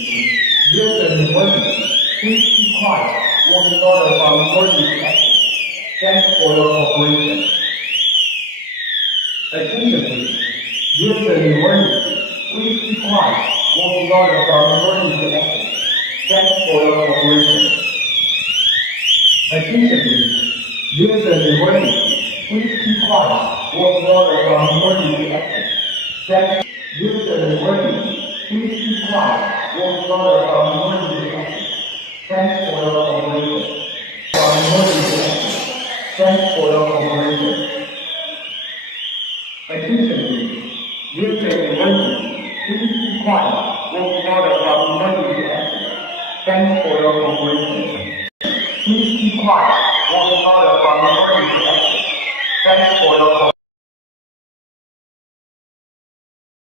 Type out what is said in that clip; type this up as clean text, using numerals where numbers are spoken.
There's an emergency. Please keep quiet. Working order from emergency exit. Thanks for your cooperation. Attention please. There's an emergency. Please keep quiet. Working order from emergency exit. Thanks for your cooperation. Attention please. There's an emergency. Please keep quiet. Working order from emergency exit. Thanks. There's an emergency. Please keep quiet. Working order from emergency exit. Thanks for your cooperation. From emergency exit. Thanks for your cooperation. Attention please. There's an emergency. Please keep quiet. Working order from emergency exit. Thanks for your cooperation. Please keep quiet. Working order from emergency exit. Thanks for your cooperation.